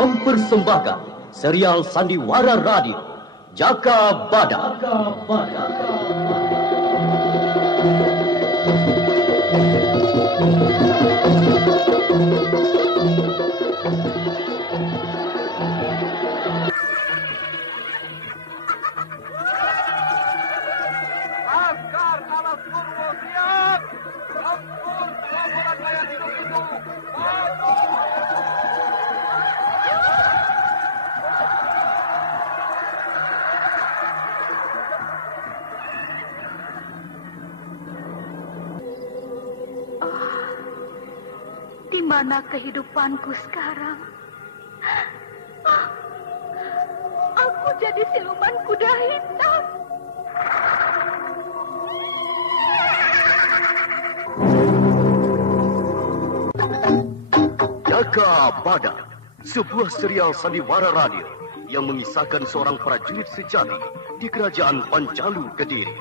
mempersembahkan serial Sandiwara Radio Jaka Badak. Di mana kehidupanku sekarang? Aku jadi siluman kuda hitam. Jaka Badak, sebuah serial Sandiwara Radio yang mengisahkan seorang prajurit sejati di kerajaan Panjalu Kediri.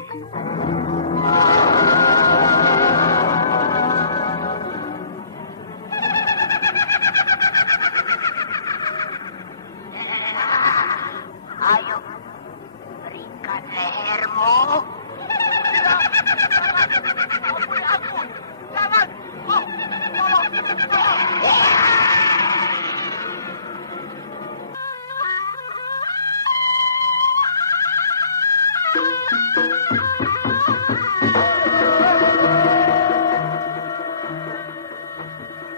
Ayo, berikan lehermu. Tidak, ampun, jangan.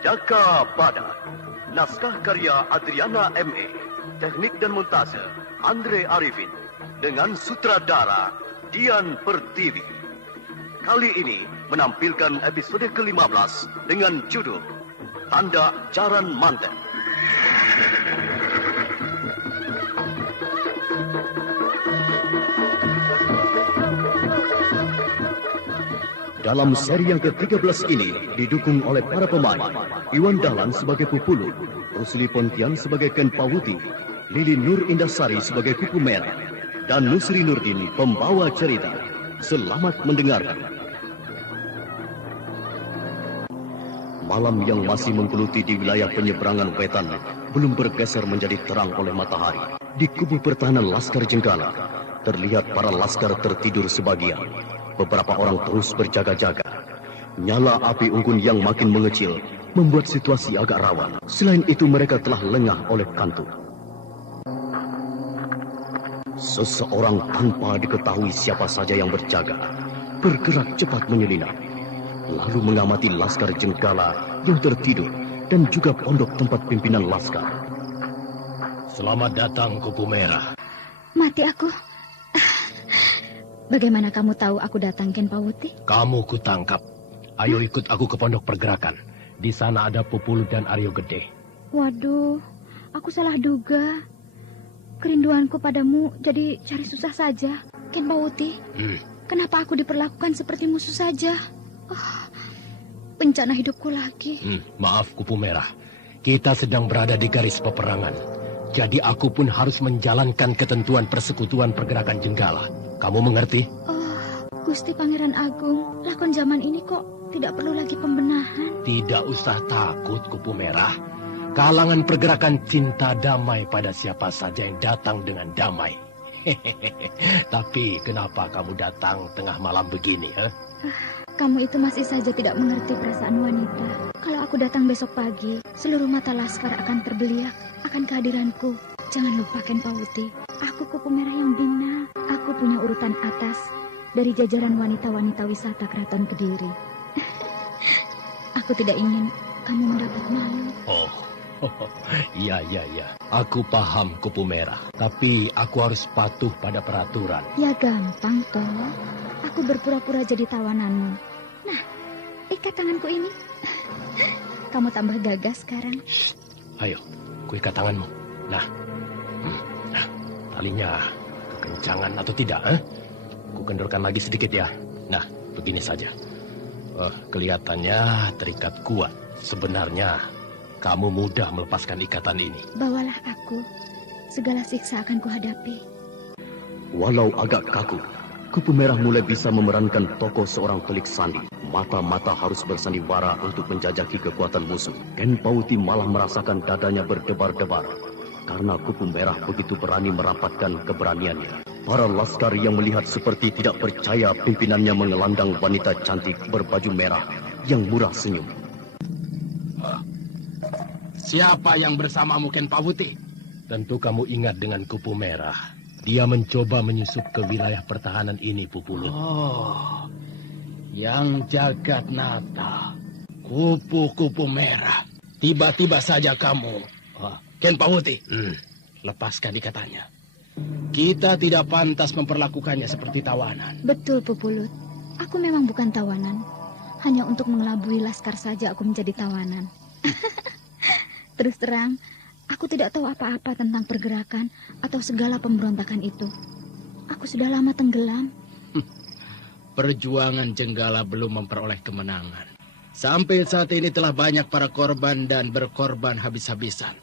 Jaka Badak, naskah karya Adriana M.E., teknik dan montase Andre Arifin, dengan sutradara Dian Pertiwi. Kali ini menampilkan episode ke-15 dengan judul Tanda Jaran Manten. Dalam seri yang ke-13 ini didukung oleh para pemain Iwan Dahlan sebagai Pupulu, Rusli Pontian sebagai Ken Pawuti, Lili Nur Indasari sebagai Kupu Merah, dan Nusri Nurdin pembawa cerita. Selamat mendengarkan. Malam yang masih menggeluti di wilayah penyeberangan wetan belum bergeser menjadi terang oleh matahari. Di kubu pertahanan Laskar Jenggala terlihat para laskar tertidur sebagian. Beberapa orang terus berjaga-jaga. Nyala api unggun yang makin mengecil membuat situasi agak rawan. Selain itu mereka telah lengah oleh kantuk. Seseorang tanpa diketahui siapa saja yang berjaga bergerak cepat menyelinap, lalu mengamati Laskar Jenggala yang tertidur dan juga pondok tempat pimpinan laskar. Selamat datang, Kupu Merah. Mati aku. Bagaimana kamu tahu aku datang, Ken Pawuti? Kamu kutangkap. Ayo ikut aku ke pondok pergerakan. Di sana ada Pupulu dan Aryo Gede. Waduh, aku salah duga. Kerinduanku padamu jadi cari susah saja, Ken Pawuti. Kenapa aku diperlakukan seperti musuh saja? Bencana hidupku lagi. Maaf, Kupu Merah. Kita sedang berada di garis peperangan. Jadi aku pun harus menjalankan ketentuan persekutuan pergerakan Jenggala. Kamu mengerti? Gusti Pangeran Agung, lakon zaman ini kok tidak perlu lagi pembenahan? Tidak usah takut, Kupu Merah. Kalangan pergerakan cinta damai pada siapa saja yang datang dengan damai. Tapi kenapa kamu datang tengah malam begini? Kamu itu masih saja tidak mengerti perasaan wanita. Kalau aku datang besok pagi, seluruh mata laskar akan terbeliak akan kehadiranku. Jangan lupa, Ken Pawuti, aku Kupu Merah yang bina. Aku punya urutan atas dari jajaran wanita-wanita wisata Keraton Kediri. Aku tidak ingin kamu mendapat malu. Iya. Aku paham, Kupu Merah. Tapi aku harus patuh pada peraturan. Ya gampang, toh. Aku berpura-pura jadi tawananmu. Nah, ikat tanganku ini. Kamu tambah gagah sekarang. Shh. Ayo, ku ikat tanganmu. Nah, talinya kekencangan atau tidak? Ku kendorkan lagi sedikit ya. Nah, begini saja. Kelihatannya terikat kuat. Sebenarnya kamu mudah melepaskan ikatan ini. Bawalah aku. Segala siksa akan kuhadapi. Walau agak kaku, Kupu Merah mulai bisa memerankan tokoh seorang telik sandi. Mata-mata harus bersandiwara untuk menjajaki kekuatan musuh. Ken Pauti malah merasakan dadanya berdebar-debar. Karena Kupu Merah begitu berani merampatkan keberaniannya. Para laskar yang melihat seperti tidak percaya pimpinannya mengelandang wanita cantik berbaju merah yang murah senyum. Siapa yang bersamamu, Ken Pauti? Tentu kamu ingat dengan Kupu Merah. Dia mencoba menyusup ke wilayah pertahanan ini, Pupulut. Oh, yang jagat nata, kupu-kupu merah. Tiba-tiba saja kamu, Ken Pauti, lepaskan ikatannya. Kita tidak pantas memperlakukannya seperti tawanan. Betul, Pupulut. Aku memang bukan tawanan. Hanya untuk mengelabui laskar saja aku menjadi tawanan. Terus terang, aku tidak tahu apa-apa tentang pergerakan atau segala pemberontakan itu. Aku sudah lama tenggelam. Perjuangan Jenggala belum memperoleh kemenangan. Sampai saat ini telah banyak para korban dan berkorban habis-habisan.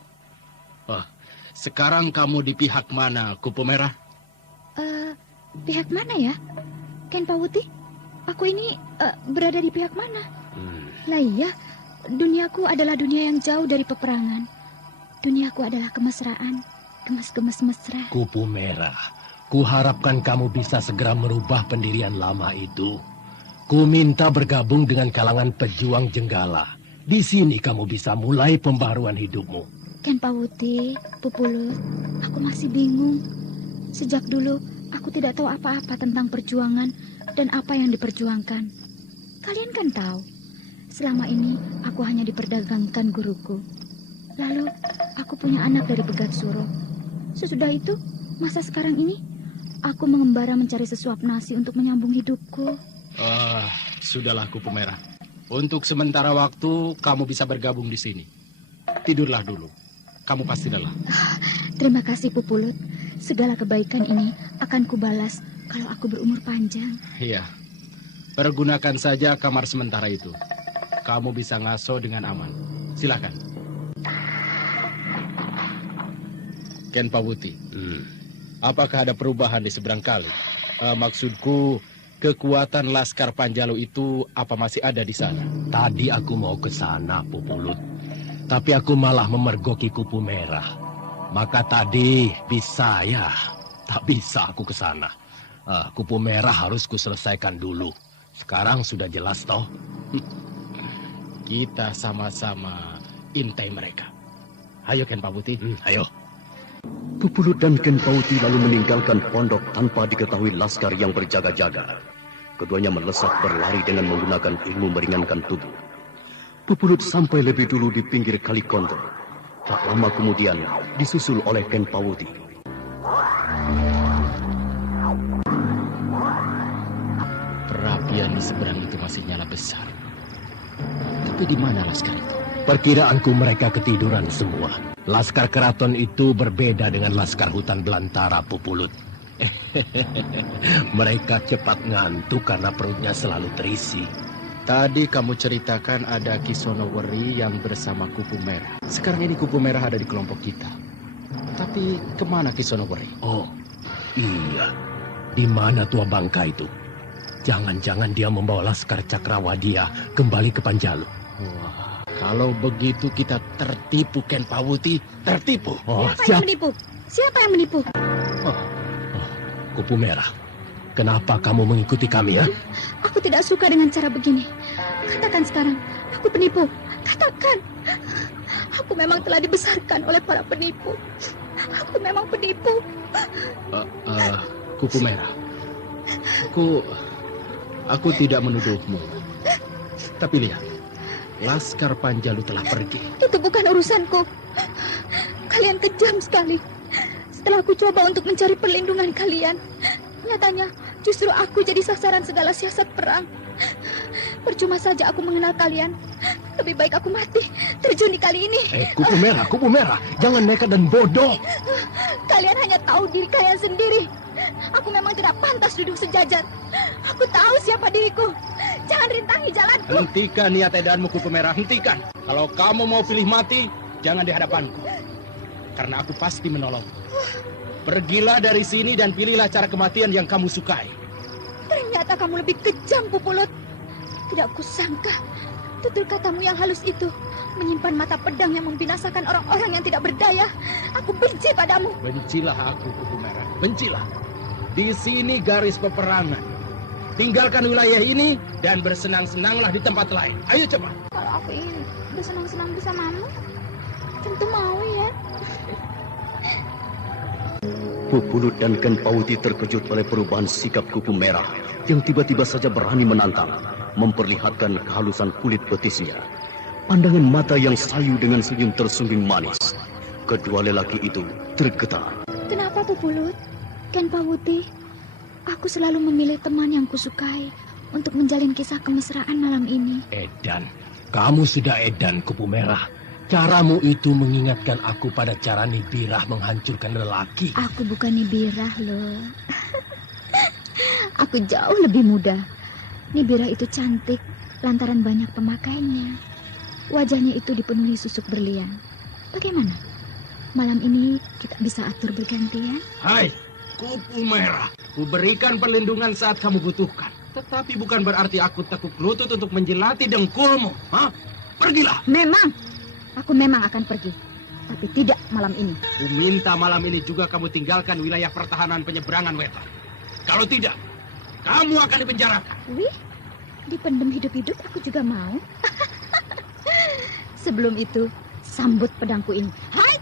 Sekarang kamu di pihak mana, Kupu Merah? Pihak mana ya? Ken Pauti? Aku ini berada di pihak mana? Lah iya, duniaku adalah dunia yang jauh dari peperangan. Duniaku adalah kemesraan, gemes-gemes mesra. Kupu Merah, kuharapkan kamu bisa segera merubah pendirian lama itu. Ku minta bergabung dengan kalangan pejuang Jenggala. Di sini kamu bisa mulai pembaharuan hidupmu. Ken Pauti, Pupulut, aku masih bingung. Sejak dulu, aku tidak tahu apa-apa tentang perjuangan dan apa yang diperjuangkan. Kalian kan tahu, selama ini aku hanya diperdagangkan guruku. Lalu, aku punya anak dari Pegat Suro. Sesudah itu, masa sekarang ini, aku mengembara mencari sesuap nasi untuk menyambung hidupku. Sudahlah Kupu Merah. Untuk sementara waktu, kamu bisa bergabung di sini. Tidurlah dulu. Kamu pasti lelah. Terima kasih, Pupulut. Segala kebaikan ini akan kubalas kalau aku berumur panjang. Iya. Pergunakan saja kamar sementara itu. Kamu bisa ngaso dengan aman. Silakan. Ken Pauti, apakah ada perubahan di seberang kali? Maksudku, kekuatan Laskar Panjalu itu apa masih ada di sana? Tadi aku mau ke sana, Pupulut. Tapi aku malah memergoki Kupu Merah. Maka tadi bisa ya, tak bisa aku ke sana. Kupu Merah harus kuselesaikan dulu. Sekarang sudah jelas toh. Kita sama-sama intai mereka. Ayo Ken Pauti, ayo. Pupulut dan Ken Pauti lalu meninggalkan pondok tanpa diketahui laskar yang berjaga-jaga. Keduanya melesat berlari dengan menggunakan ilmu meringankan tubuh. Pupulut sampai lebih dulu di pinggir Kali Kontor. Tak lama kemudian disusul oleh Ken Pauti. Perapian di seberang itu masih nyala besar. Tapi di mana laskar itu? Perkiraanku mereka ketiduran semua. Laskar keraton itu berbeda dengan laskar hutan belantara, Pupulut. Mereka cepat ngantuk karena perutnya selalu terisi. Tadi kamu ceritakan ada Kisonoweri yang bersama Kupu Merah. Sekarang ini Kupu Merah ada di kelompok kita. Tapi kemana Kisonoweri? Oh, iya. Di mana tua bangka itu? Jangan-jangan dia membawa laskar Cakrawadia kembali ke Panjalu. Wah, kalau begitu kita tertipu, Ken Pauti. Tertipu. Siapa yang menipu? Siapa yang menipu? Kupu Merah. Kenapa kamu mengikuti kami, ya? Aku tidak suka dengan cara begini. Katakan sekarang, aku penipu. Katakan. Aku memang telah dibesarkan oleh para penipu. Aku memang penipu. Kupu Merah. Aku tidak menuduhmu. Tapi lihat, Laskar Panjalu telah pergi. Itu bukan urusanku. Kalian kejam sekali. Setelah aku coba untuk mencari perlindungan kalian, nyatanya justru aku jadi sasaran segala siasat perang. Percuma saja aku mengenal kalian. Lebih baik aku mati terjun di kali ini. Kupu Merah, jangan nekat dan bodoh. Kalian hanya tahu diri kalian sendiri. Aku memang tidak pantas duduk sejajar. Aku tahu siapa diriku. Jangan rintangi jalanku. Hentikan niat edanmu, Kupu Merah, hentikan. Kalau kamu mau pilih mati, jangan di hadapanku. Karena aku pasti menolongmu. Pergilah dari sini dan pilihlah cara kematian yang kamu sukai. ternyata kamu lebih kejam, Pupulut. Tidak kusangka tutur katamu yang halus itu menyimpan mata pedang yang membinasakan orang-orang yang tidak berdaya. Aku benci padamu. Bencilah aku, Kupu Merah. Bencilah. Di sini garis peperangan. Tinggalkan wilayah ini dan bersenang-senanglah di tempat lain. Ayo coba. Kalau aku ingin bersenang-senang bersamamu, tentu mau ya. Pupulut dan Ken Pauti terkejut oleh perubahan sikap Kupu Merah yang tiba-tiba saja berani menantang, memperlihatkan kehalusan kulit betisnya. Pandangan mata yang sayu dengan senyum tersungging manis. Kedua lelaki itu tergetar. Kenapa, Pupulut? Ken Pauti, aku selalu memilih teman yang kusukai untuk menjalin kisah kemesraan malam ini. Edan. Kamu sudah edan, Kupu Merah. Caramu itu mengingatkan aku pada cara Nibirah menghancurkan lelaki. Aku bukan Nibirah loh. Aku jauh lebih muda. Nibirah itu cantik lantaran banyak pemakainya. Wajahnya itu dipenuhi susuk berlian. Bagaimana? Malam ini kita bisa atur bergantian? Hai, Kupu Merah. Ku berikan perlindungan saat kamu butuhkan. Tetapi bukan berarti aku tekuk lutut untuk menjelati dengkulmu. Hah? Pergilah. Aku memang akan pergi. Tapi tidak malam ini. Ku minta malam ini juga kamu tinggalkan wilayah pertahanan penyeberangan wetan. Kalau tidak, kamu akan dipenjarakan. Wih, dipendem hidup-hidup aku juga mau. Sebelum itu, sambut pedangku ini. Hai!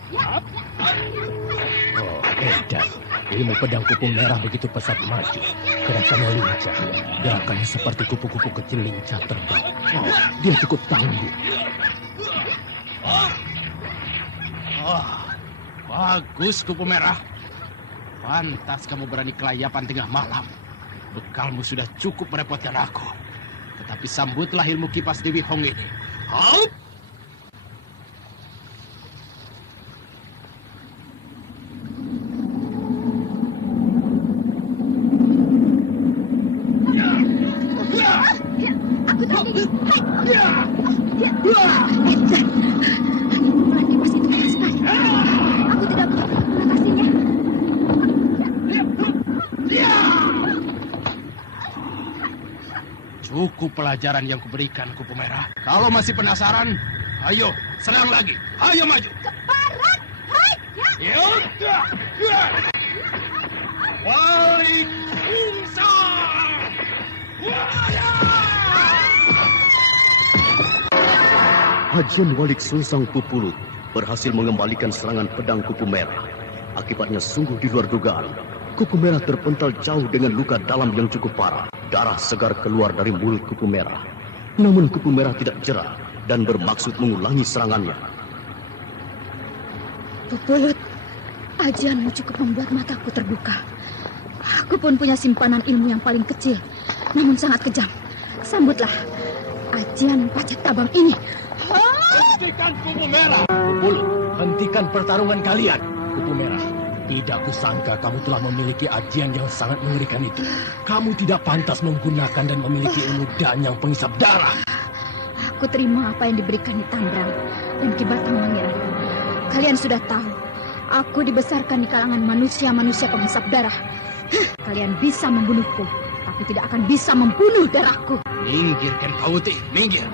Oh, edan. Ilmu pedang Kupu Merah begitu pesat maju. Gerakannya lincah. Gerakannya seperti kupu-kupu kecil lincah terbang. Oh, dia cukup tangguh. Bagus, Kupu Merah. Pantas kamu berani kelayapan tengah malam. Bekalmu sudah cukup merepotkan aku. Tetapi sambutlah ilmu kipas Dewi Hong ini. Hop! Aku tadi. Pukulan kipas itu keras sekali. Aku tidak bisa mengatasinya. Cukup pelajaran yang kuberikan, Kupu Merah. Kalau masih penasaran, ayo serang lagi. Ayo maju. Keparat! Hai! Ya! Waalaikumsalam. Ajian Walik Sungsang Pupulut berhasil mengembalikan serangan pedang Kupu Merah. Akibatnya sungguh di luar dugaan. Kupu Merah terpental jauh dengan luka dalam yang cukup parah. Darah segar keluar dari mulut Kupu Merah. Namun Kupu Merah tidak jerah dan bermaksud mengulangi serangannya. Pupulut, ajianmu cukup membuat mataku terbuka. Aku pun punya simpanan ilmu yang paling kecil, namun sangat kejam. Sambutlah ajian pacet tabang ini. Hentikan Kupu Merah. Pupulut, hentikan pertarungan kalian. Kupu Merah, tidak kusangka kamu telah memiliki ajian yang sangat mengerikan itu. Kamu tidak pantas menggunakan dan memiliki ilmu danyang penghisap darah. Aku terima apa yang diberikan di Tambrang dan Ki Batang Mangiran. Kalian sudah tahu, aku dibesarkan di kalangan manusia-manusia penghisap darah. Kalian bisa membunuhku, tapi tidak akan bisa membunuh darahku. Minggir, Ken Pauti, minggir.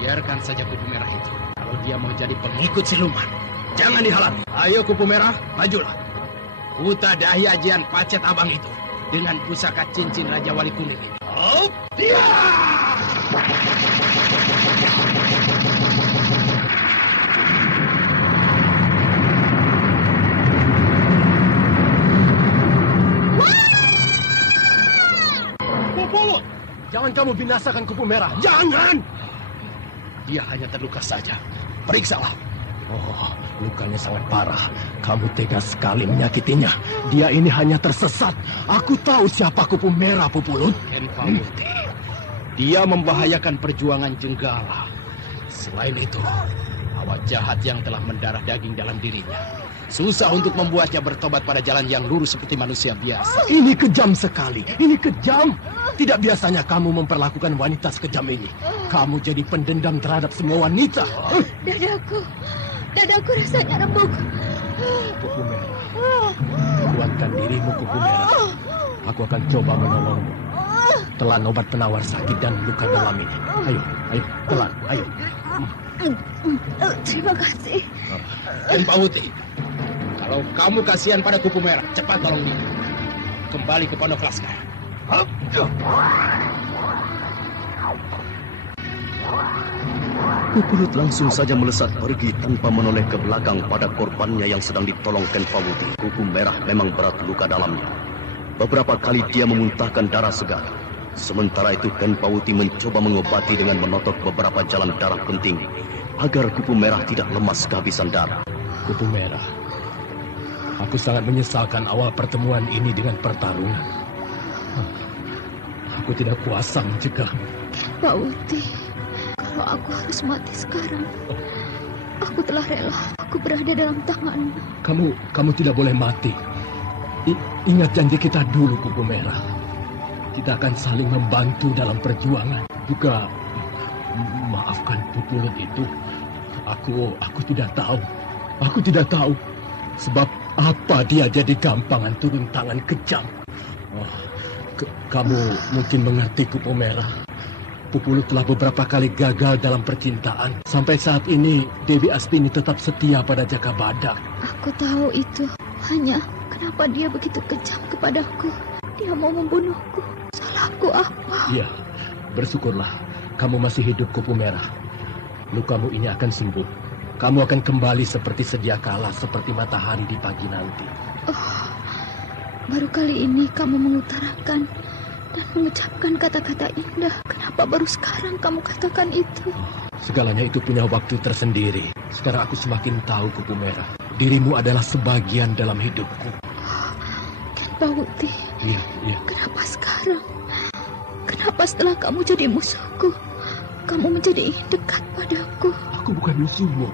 Biarkan saja Kupu Merah itu. Kalau dia mau jadi pengikut siluman, jangan dihalangi. Ayo Kupu Merah, majulah. Kutadahi ajian pacet abang itu dengan pusaka cincin Raja Wali Kuning ini. Oh, dia! Pupulut, jangan kamu binasakan Kupu Merah. Jangan! Dia hanya terluka saja. Periksalah. Oh, lukanya sangat parah. Kamu tega sekali menyakitinya. Dia ini hanya tersesat. Aku tahu siapa Kupu Merah, Pupulut. Ken Pauti. Dia membahayakan perjuangan Jenggala. Selain itu, hawa jahat yang telah mendarah daging dalam dirinya. Susah untuk membuatnya bertobat pada jalan yang lurus seperti manusia biasa. Ini kejam sekali. Ini kejam. Tidak biasanya kamu memperlakukan wanita sekejam ini. Kamu jadi pendendam terhadap semua wanita. Dadaku rasanya remuk. Kupu Merah, kuatkan dirimu, Kupu Merah. Aku akan coba menolongmu. telan obat penawar sakit dan luka dalam ini. Ayo, telan, ayo. Terima kasih. Ken Pauti, kalau kamu kasihan pada Kupu Merah, cepat tolong dia. Kembali ke Pondok Laskar. Pupulut langsung saja melesat pergi tanpa menoleh ke belakang pada korbannya yang sedang ditolong Ken Pauti. Kupu Merah memang berat luka dalamnya. Beberapa kali dia memuntahkan darah segar. Sementara itu Ken Pauti mencoba mengobati dengan menotok beberapa jalan darah penting agar Kupu Merah tidak lemas kehabisan darah. Kupu Merah, aku sangat menyesalkan awal pertemuan ini dengan pertarungan. Aku tidak kuasa mencegah. Pauti, kalau aku harus mati sekarang, aku telah rela. Aku berada dalam tanganmu. Kamu tidak boleh mati. Ingat janji kita dulu, Kupu Merah. Kita akan saling membantu dalam perjuangan. Juga maafkan Pupulut itu. Aku tidak tahu. Aku tidak tahu sebab apa dia jadi gampangan turun tangan kejam. Kamu mungkin mengerti, Kupu Merah. Pupulut telah beberapa kali gagal dalam percintaan. Sampai saat ini Dewi Astini tetap setia pada Jaka Badak. Aku tahu itu. Hanya kenapa dia begitu kejam kepadaku? Dia mau membunuhku. Salahku apa? Iya, bersyukurlah. Kamu masih hidup, Kupu Merah. Lukamu ini akan sembuh. Kamu akan kembali seperti sedia kala, seperti matahari di pagi nanti. Baru kali ini kamu mengutarakan dan mengucapkan kata-kata indah. Kenapa baru sekarang kamu katakan itu? Segalanya itu punya waktu tersendiri. Sekarang aku semakin tahu, Kupu Merah. Dirimu adalah sebagian dalam hidupku. Ken Pauti. Iya. Kenapa sekarang? Kenapa setelah kamu jadi musuhku, kamu menjadi dekat padaku? Aku bukan musuhmu.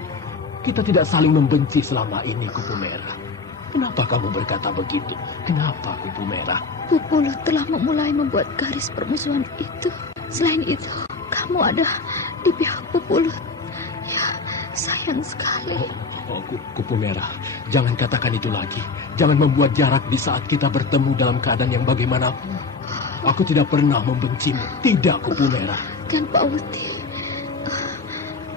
Kita tidak saling membenci selama ini, Kupu Merah. Kenapa kamu berkata begitu? Kenapa, Kupu Merah? Pupulut telah memulai membuat garis permusuhan itu. Selain itu, kamu ada di pihak Pupulut. Ya, sayang sekali. Kupu Merah, jangan katakan itu lagi. Jangan membuat jarak di saat kita bertemu dalam keadaan yang bagaimanapun. Aku tidak pernah membencimu. Tidak, Kupu Merah. Ken Pauti,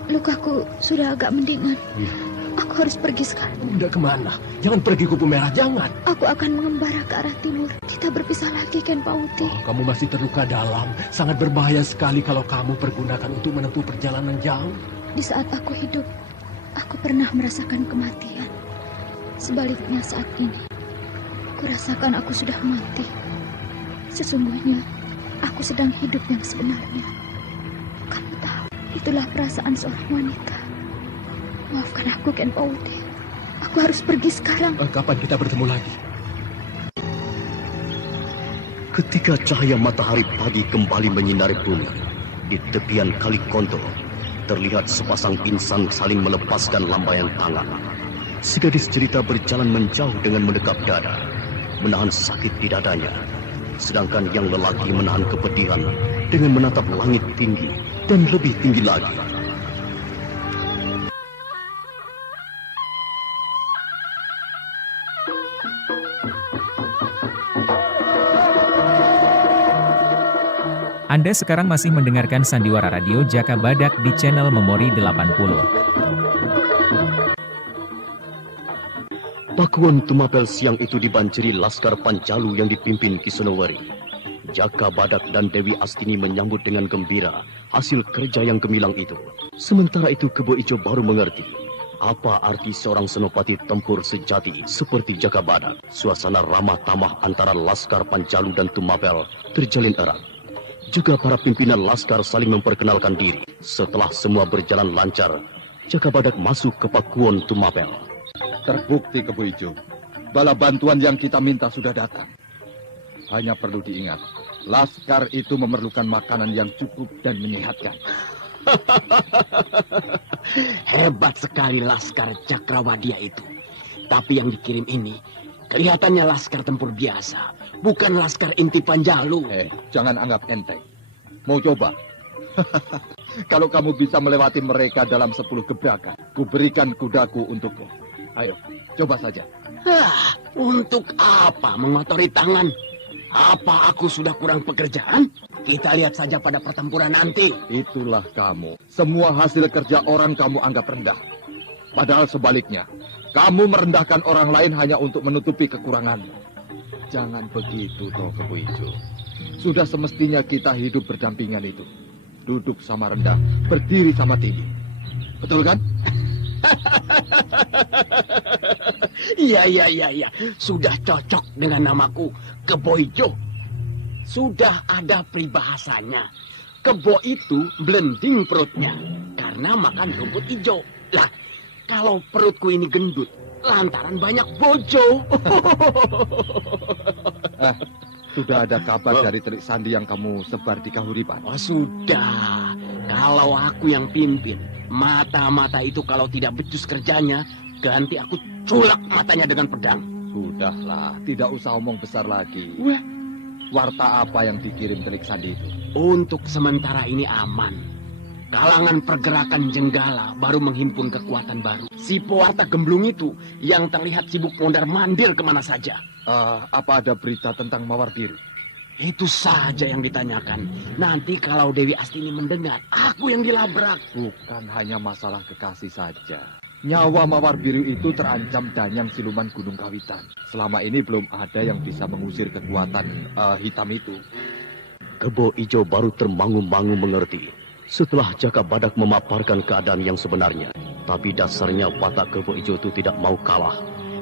lukaku sudah agak mendingan. Iya. Aku harus pergi sekarang. Udah kemana? Jangan pergi, Kupu Merah, jangan. Aku akan mengembara ke arah timur. Kita berpisah lagi, Ken Pauti. Kamu masih terluka dalam. Sangat berbahaya sekali kalau kamu pergunakan untuk menempuh perjalanan jauh. Di saat aku hidup, aku pernah merasakan kematian. Sebaliknya saat ini, kurasakan aku sudah mati. Sesungguhnya, aku sedang hidup yang sebenarnya. Kamu tahu, itulah perasaan seorang wanita. Maafkan aku, Ken Pauti. Aku harus pergi sekarang. Kapan kita bertemu lagi? Ketika cahaya matahari pagi kembali menyinari bumi, di tepian Kali Konto, terlihat sepasang insan saling melepaskan lambaian tangan. Si gadis cerita berjalan menjauh dengan mendekap dada, menahan sakit di dadanya. Sedangkan yang lelaki menahan kepedihan dengan menatap langit tinggi dan lebih tinggi lagi. Anda sekarang masih mendengarkan Sandiwara Radio Jaka Badak di channel Memori 80. Pakuan Tumapel siang itu dibanjiri Laskar Panjalu yang dipimpin Ki Sonowari. Jaka Badak dan Dewi Astini menyambut dengan gembira hasil kerja yang gemilang itu. Sementara itu Kebo Ijo baru mengerti apa arti seorang senopati tempur sejati seperti Jaka Badak. Suasana ramah tamah antara Laskar Panjalu dan Tumapel terjalin erat. Juga para pimpinan Laskar saling memperkenalkan diri. Setelah semua berjalan lancar, Jaka Badak masuk ke Pakuan Tumapel. Terbukti, Kebo Ijo, bala bantuan yang kita minta sudah datang. Hanya perlu diingat, Laskar itu memerlukan makanan yang cukup dan menyehatkan. Hebat sekali Laskar Cakrawadia itu. Tapi yang dikirim ini kelihatannya laskar tempur biasa, bukan laskar inti Panjalu. Jangan anggap enteng. Mau coba? Kalau kamu bisa melewati mereka dalam 10 gebrakan, kuberikan kudaku untukku. Ayo, coba saja. Untuk apa mengotori tangan? Apa aku sudah kurang pekerjaan? Kita lihat saja pada pertempuran nanti. Itulah kamu. Semua hasil kerja orang kamu anggap rendah. Padahal sebaliknya, kamu merendahkan orang lain hanya untuk menutupi kekuranganmu. Jangan begitu, toh Kebo Ijo. Sudah semestinya kita hidup berdampingan itu. Duduk sama rendah, berdiri sama tinggi. Betul kan? Iya. Sudah cocok dengan namaku, Kebo Ijo. Sudah ada peribahasanya. Kebo itu blending perutnya karena makan rumput hijau. Lah, kalau perutku ini gendut, lantaran banyak bojo. Sudah ada kabar dari Telik Sandi yang kamu sebar di Kahuripan? Oh, sudah. Kalau aku yang pimpin, mata-mata itu kalau tidak becus kerjanya, ganti aku culak matanya dengan pedang. Sudahlah, tidak usah omong besar lagi. Wah, Warta apa yang dikirim Telik Sandi itu? untuk sementara ini aman. Kalangan pergerakan Jenggala baru menghimpun kekuatan baru. Si pewarta gemblung itu yang terlihat sibuk mondar-mandir kemana saja. Apa ada berita tentang Mawar Biru? Itu saja yang ditanyakan. Nanti kalau Dewi Astini mendengar, aku yang dilabrak. Bukan hanya masalah kekasih saja. Nyawa Mawar Biru itu terancam danyang siluman Gunung Kawitan. Selama ini belum ada yang bisa mengusir kekuatan hitam itu. Kebo Ijo baru termangu-mangu mengerti setelah Jaka Badak memaparkan keadaan yang sebenarnya. Tapi dasarnya watak Kebo Ijo itu tidak mau kalah.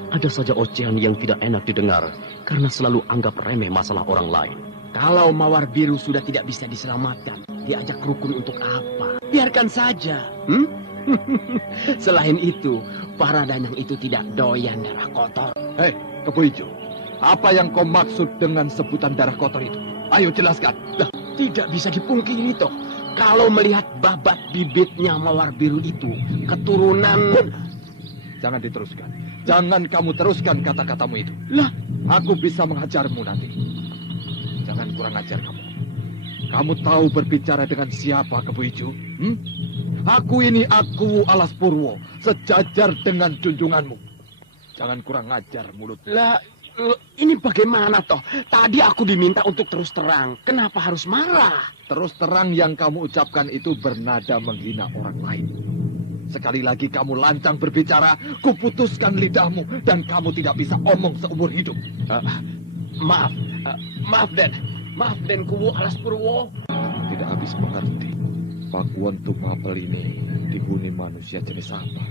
Ada saja ocehan yang tidak enak didengar karena selalu anggap remeh masalah orang lain. Kalau Mawar Biru sudah tidak bisa diselamatkan, diajak rukun untuk apa? Biarkan saja. Selain itu, para danyang itu tidak doyan darah kotor. Hei, Kebo Ijo, apa yang kau maksud dengan sebutan darah kotor itu? Ayo jelaskan. Lah, tidak bisa dipungkiri toh. Kalau melihat babat bibitnya Mawar Biru itu, keturunan... Jangan diteruskan. Jangan kamu teruskan kata-katamu itu. Lah, aku bisa menghajarmu nanti. Jangan kurang ajar kamu. Kamu tahu berbicara dengan siapa, Kebo Ijo? Aku Alas Purwo, sejajar dengan junjunganmu. Jangan kurang ajar mulut. Lah, ini bagaimana toh? Tadi aku diminta untuk terus terang. Kenapa harus marah? Terus terang yang kamu ucapkan itu bernada menghina orang lain. Sekali lagi kamu lancang berbicara, kuputuskan lidahmu dan kamu tidak bisa omong seumur hidup. Maaf Den Kuwu Alas Purwo. Tidak habis mengerti. Pakuan Tumapel ini dihuni manusia jenis apa?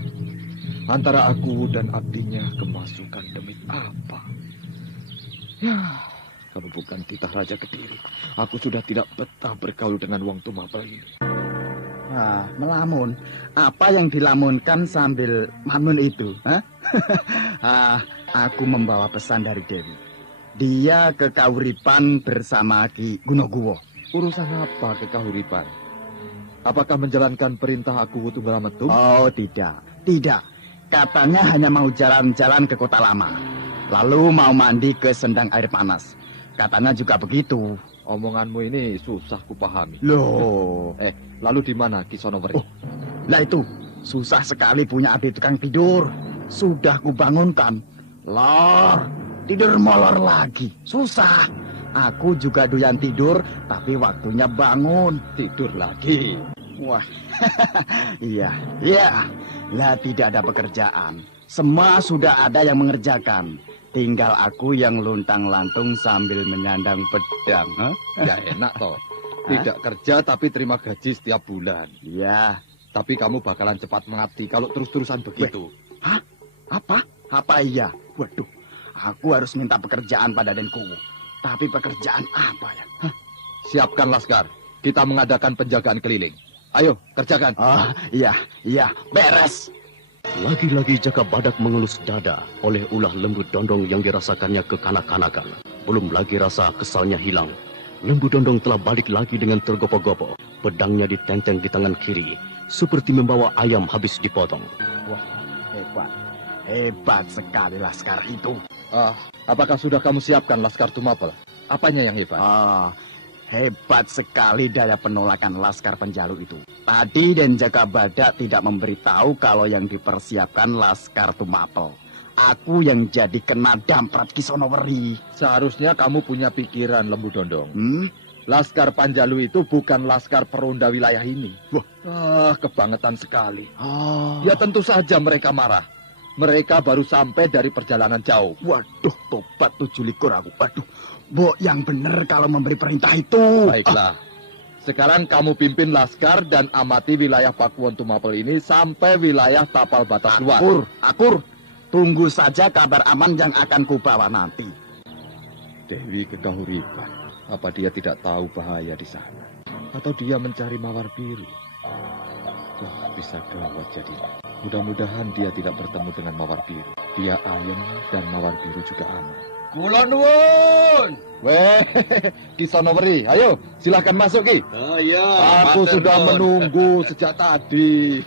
Antara aku dan abdinya kemasukan demi apa? Ya, kamu bukan titah Raja Kediri. Aku sudah tidak betah bergaul dengan wong Tumapel ini. Melamun. Apa yang dilamunkan sambil mamun itu? Aku membawa pesan dari Dewi. Dia ke Kahuripan bersama Ki Gunoguwo. Urusan apa ke Kahuripan? Apakah menjalankan perintah aku Tunggalametung? Oh, tidak. Katanya hanya mau jalan-jalan ke Kota Lama. Lalu mau mandi ke Sendang Air Panas. Katanya juga begitu. Omonganmu ini susah kupahami. Loh. Lalu di mana Ki Sonoweri? Lah itu, susah sekali punya adik tukang tidur. Sudah kubangunkan. Lor, tidur molor lagi. Susah. Aku juga doyan tidur, tapi waktunya bangun. Tidur lagi. Wah, iya. Lah tidak ada pekerjaan. Semua sudah ada yang mengerjakan. Tinggal aku yang luntang-lantung sambil menyandang pedang. Ya enak toh. Tidak kerja tapi terima gaji setiap bulan. Iya. Tapi kamu bakalan cepat mati kalau terus-terusan begitu. Hah? Apa iya? Waduh, aku harus minta pekerjaan pada Den Kuwu. Tapi pekerjaan apa ya? Siapkan laskar. Kita mengadakan penjagaan keliling. Ayo, kerjakan. Iya, beres. Lagi-lagi Jaka Badak mengelus dada oleh ulah Lembu Dondong yang dirasakannya kekanak-kanakan. Belum lagi rasa kesalnya hilang. Lembu Dondong telah balik lagi dengan tergopoh-gopoh. Pedangnya ditenteng di tangan kiri, seperti membawa ayam habis dipotong. Wah, hebat sekali laskar itu. Apakah sudah kamu siapkan laskar Tumapel? Apanya yang hebat? Hebat sekali daya penolakan laskar penjalu itu. Tadi Den Jaka Badak tidak memberitahu kalau yang dipersiapkan laskar Tumapel. Aku yang jadi kena damprat Ki Sonoweri. Seharusnya kamu punya pikiran, Lembu Dondong. Laskar Panjalu itu bukan laskar peronda wilayah ini. Wah, kebangetan sekali. Ya tentu saja mereka marah. Mereka baru sampai dari perjalanan jauh. Waduh, tobat 7 likur aku. Waduh, Mbok yang benar kalau memberi perintah itu. Baiklah. Sekarang kamu pimpin laskar dan amati wilayah Pakuwon Tumapel ini sampai wilayah Tapal Batas Luar. Akur. Tunggu saja kabar aman yang akan kubawa nanti. Dewi Kekahuripan. Apa dia tidak tahu bahaya di sana? Atau dia mencari mawar biru? Wah, bisa gawat jadinya. Mudah-mudahan dia tidak bertemu dengan mawar biru. Dia ayam dan mawar biru juga aman. Kula nuwun. Weh, Ki Sonoweri, ayo silahkan masuk Ki. Oh iya. Aku matur sudah nuwun. menunggu sejak tadi.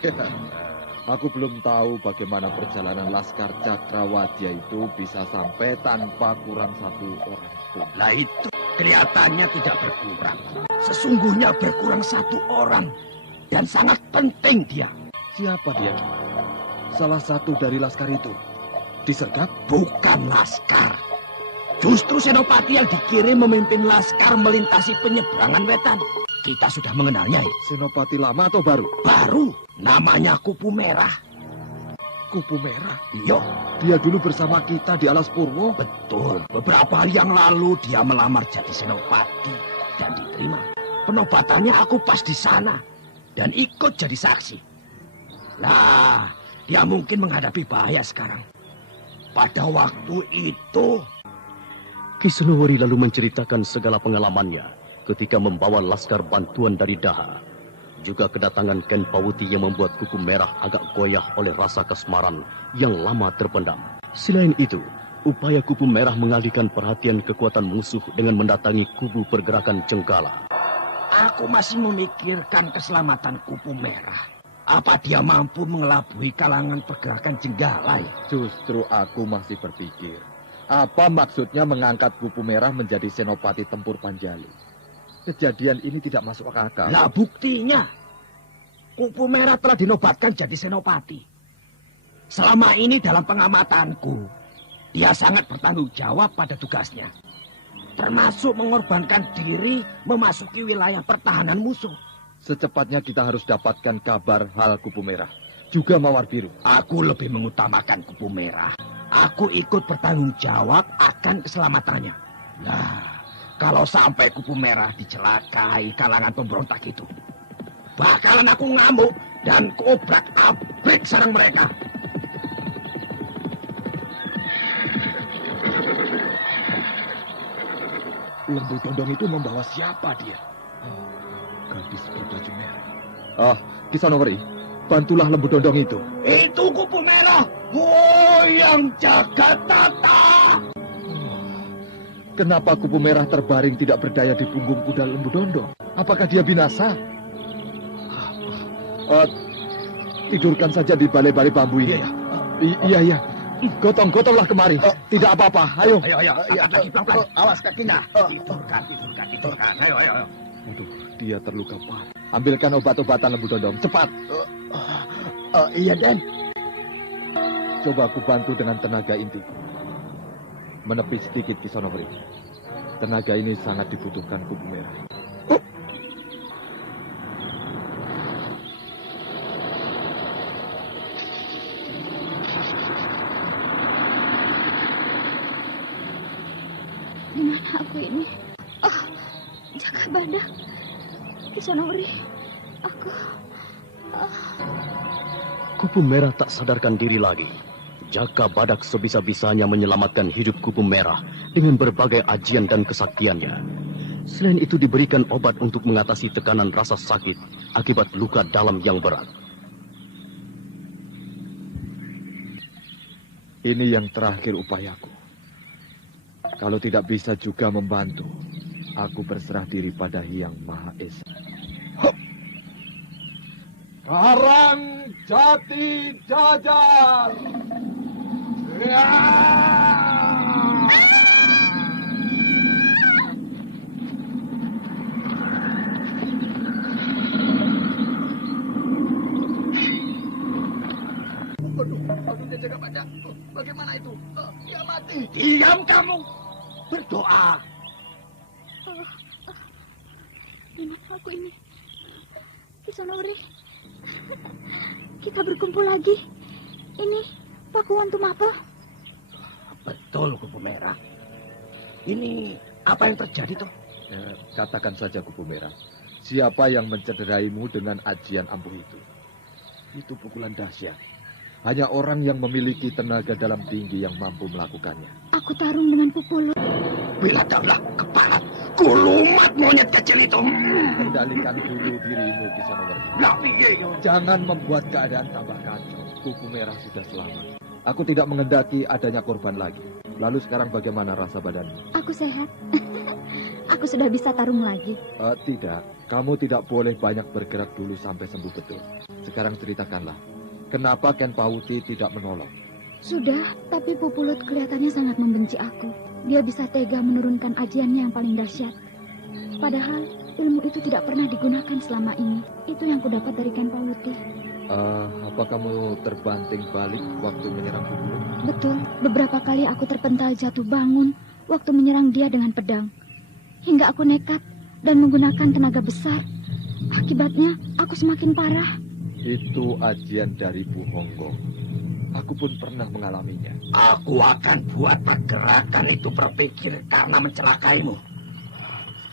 Aku belum tahu bagaimana perjalanan Laskar Cakrawatya itu bisa sampai tanpa kurang satu orang pun. Lah itu kelihatannya tidak berkurang. Sesungguhnya berkurang 1 orang. Dan sangat penting dia. Siapa dia? Salah satu dari Laskar itu. Disergap? Bukan Laskar. Justru Senopati yang dikirim memimpin Laskar melintasi penyeberangan wetan. Kita sudah mengenalnya. Senopati lama atau baru? Baru. Namanya Kupu Merah. Kupu Merah? Iya. Dia dulu bersama kita di Alas Purwo. Betul. Beberapa hari yang lalu dia melamar jadi Senopati. Dan diterima. Penobatannya aku pas di sana. Dan ikut jadi saksi. Nah, dia mungkin menghadapi bahaya sekarang. Pada waktu itu... Ki Sonoweri lalu menceritakan segala pengalamannya ketika membawa laskar bantuan dari Daha. Juga kedatangan Ken Pawuti yang membuat Kupu Merah agak goyah oleh rasa kasmaran yang lama terpendam. Selain itu, upaya Kupu Merah mengalihkan perhatian kekuatan musuh dengan mendatangi kubu pergerakan Jenggala. Aku masih memikirkan keselamatan Kupu Merah. Apa dia mampu mengelabui kalangan pergerakan Jenggala? Justru aku masih berpikir, apa maksudnya mengangkat Kupu Merah menjadi Senopati Tempur Panjalu? Kejadian ini tidak masuk akal. Lah buktinya, Kupu Merah telah dinobatkan jadi Senopati. Selama ini dalam pengamatanku, dia sangat bertanggung jawab pada tugasnya. Termasuk mengorbankan diri memasuki wilayah pertahanan musuh. Secepatnya kita harus dapatkan kabar hal Kupu Merah. Juga Mawar Biru. Aku lebih mengutamakan Kupu Merah. Aku ikut bertanggung jawab akan keselamatannya. Nah, kalau sampai Kupu Merah dicelakai kalangan pemberontak itu, bakalan aku ngamuk dan kuobrak-abrik sarang mereka. Lembu Dondong itu membawa siapa dia? Gadis berbaju merah. Ki Sonoweri, bantulah Lembu Dondong itu. Itu Kupu Merah, yang jaga tata. Kenapa Kupu Merah terbaring tidak berdaya di punggung kuda Lembu Dondong? Apakah dia binasa? Tidurkan saja di balai-balai bambu ini. Iya. Gotong-gotonglah kemari. Tidak apa-apa. Ayo. Ayo. Kaki pelan-pelan. Awas kakinya. Tidurkan. Ayo. Waduh, dia terluka parah. Ambilkan obat-obatan Lembu Dondong. Cepat. Iya, Den. Coba aku bantu dengan tenaga intiku. Menepis sedikit Ki Sonoweri. Tenaga ini sangat dibutuhkan Kupu Merah. Di mana aku ini? Jaka Badak. Ki Sonoweri. Aku... Kupu Merah tak sadarkan diri lagi. Jaka Badak sebisa-bisanya menyelamatkan hidup Kupu Merah dengan berbagai ajian dan kesaktiannya. Selain itu diberikan obat untuk mengatasi tekanan rasa sakit akibat luka dalam yang berat. Ini yang terakhir upayaku. Kalau tidak bisa juga membantu, aku berserah diri pada Hyang Maha Esa. Karang Jati Jajar. Jaga Badak. Bagaimana itu? Dia mati. Diam kamu. Berdoa. aku ini. Kisonori, kita berkumpul lagi. Ini Pakuan Tumapel. Betul, Kupu Merah. Ini apa yang terjadi, toh? Katakan saja, Kupu Merah. Siapa yang mencederaimu dengan ajian ampuh itu? Itu pukulan dahsyat. Hanya orang yang memiliki tenaga dalam tinggi yang mampu melakukannya. Aku tarung dengan Pupulut. Bila daulah kepala kulumat monyet kecil itu. Kendalikan dulu dirimu, Kisonowari. Jangan membuat keadaan tambah kacau. Kupu Merah sudah selamat. Aku tidak menghendaki adanya korban lagi. Lalu sekarang bagaimana rasa badanmu? Aku sehat. Aku sudah bisa tarung lagi. Tidak, kamu tidak boleh banyak bergerak dulu sampai sembuh betul. Sekarang ceritakanlah, kenapa Ken Pauti tidak menolong? Sudah, tapi Pupulut kelihatannya sangat membenci aku. Dia bisa tega menurunkan ajiannya yang paling dahsyat. Padahal ilmu itu tidak pernah digunakan selama ini. Itu yang kudapat dari Ken Pauti. Apa kamu terbanting balik waktu menyerang Pupulut? Betul, beberapa kali aku terpental jatuh bangun waktu menyerang dia dengan pedang. Hingga aku nekat dan menggunakan tenaga besar. Akibatnya, aku semakin parah. Itu ajian dari Bu Honggo. Aku pun pernah mengalaminya. Aku akan buat pergerakan itu berpikir karena mencelakaimu.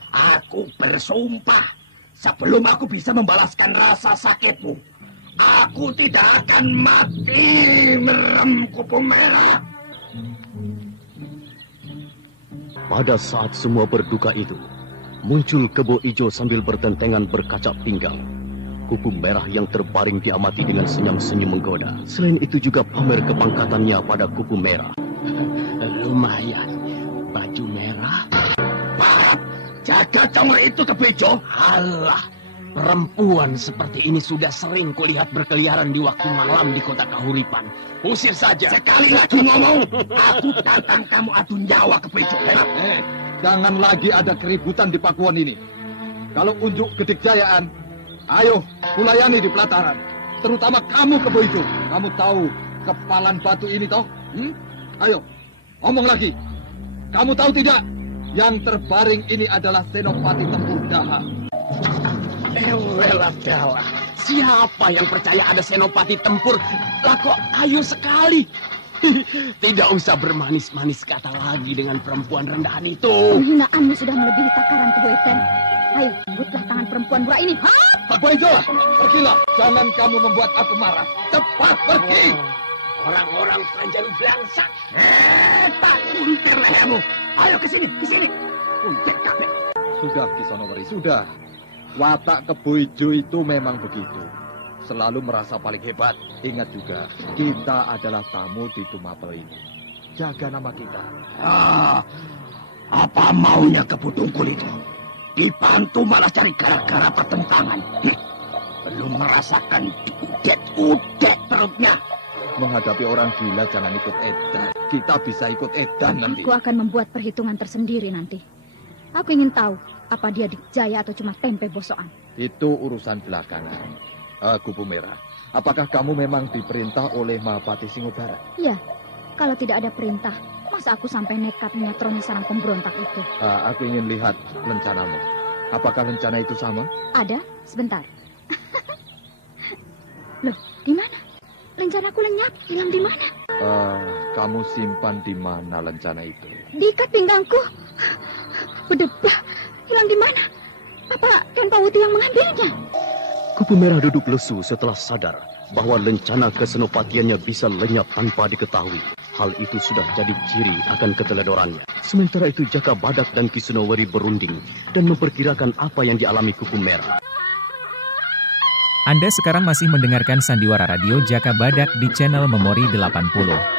Aku bersumpah, sebelum aku bisa membalaskan rasa sakitmu, aku tidak akan mati, merem Kupu Merah. Pada saat semua berduka itu, muncul Kebo Ijo sambil bertentangan berkaca pinggang. Kupu Merah yang terbaring diamati dengan senyum-senyum menggoda. Selain itu juga pamer kepangkatannya pada Kupu Merah. Lumayan, baju merah. Barat, jaga congor itu Kebo Ijo. Alah, perempuan seperti ini sudah sering kulihat berkeliaran di waktu malam di kota Kahuripan. Usir saja. Sekali lagi ngomong, aku tantang kamu adu nyawa Kebo Ijo. Jangan lagi ada keributan di Pakuan ini. Kalau unjuk kedikjayaan, ayo kulayani di pelataran. Terutama kamu, Kebo Ijo. Kamu tahu kepalan batu ini toh? Ayo, ngomong lagi. Kamu tahu tidak? Yang terbaring ini adalah Senopati Tempur Daha. Adalah. Siapa yang percaya ada Senopati Tempur? Lah kok ayo sekali. Tidak usah bermanis-manis kata lagi dengan perempuan rendahan itu. Penghinaanmu sudah melebihi takaran Keboikan. Ayo, rebutlah tangan perempuan murah ini. Kebo Ijo, pergilah. Jangan kamu membuat aku marah. Cepat pergi. Orang-orang Sanjang Belangsak. Tak kuntir lehermu. Ayo ke sini. Kuntir kabeh. Sudah, Kisonowari, sudah. Watak Kebo Ijo itu memang begitu. Selalu merasa paling hebat. Ingat juga, kita adalah tamu di Tumapel ini. Jaga nama kita. Apa maunya Kebo Dungkul itu? Dibantu malah cari gara-gara pertentangan. Belum merasakan udet perutnya. Menghadapi orang gila jangan ikut edan. Kita bisa ikut edan nanti. Aku akan membuat perhitungan tersendiri nanti. Aku ingin tahu apa dia dikjaya atau cuma tempe bosokan. Itu urusan belakangan. Kupu Merah, apakah kamu memang diperintah oleh Mahapati Singobara? Iya, kalau tidak ada perintah, masa aku sampai nekat menyatroni sarang pemberontak itu? Aku ingin lihat rencanamu. Apakah rencana itu sama? Ada, sebentar. Loh, di mana? Rencanaku lenyap, hilang di mana? Kamu simpan di mana rencana itu? Diikat pinggangku. Berdebah, hilang di mana? Apa Ken Pauti yang mengambilnya? Kupu Merah duduk lesu setelah sadar bahwa lencana kesenopatiannya bisa lenyap tanpa diketahui. Hal itu sudah jadi ciri akan keteledorannya. Sementara itu Jaka Badak dan Kisonowari berunding dan memperkirakan apa yang dialami Kupu Merah. Anda sekarang masih mendengarkan Sandiwara Radio Jaka Badak di channel Memori 80.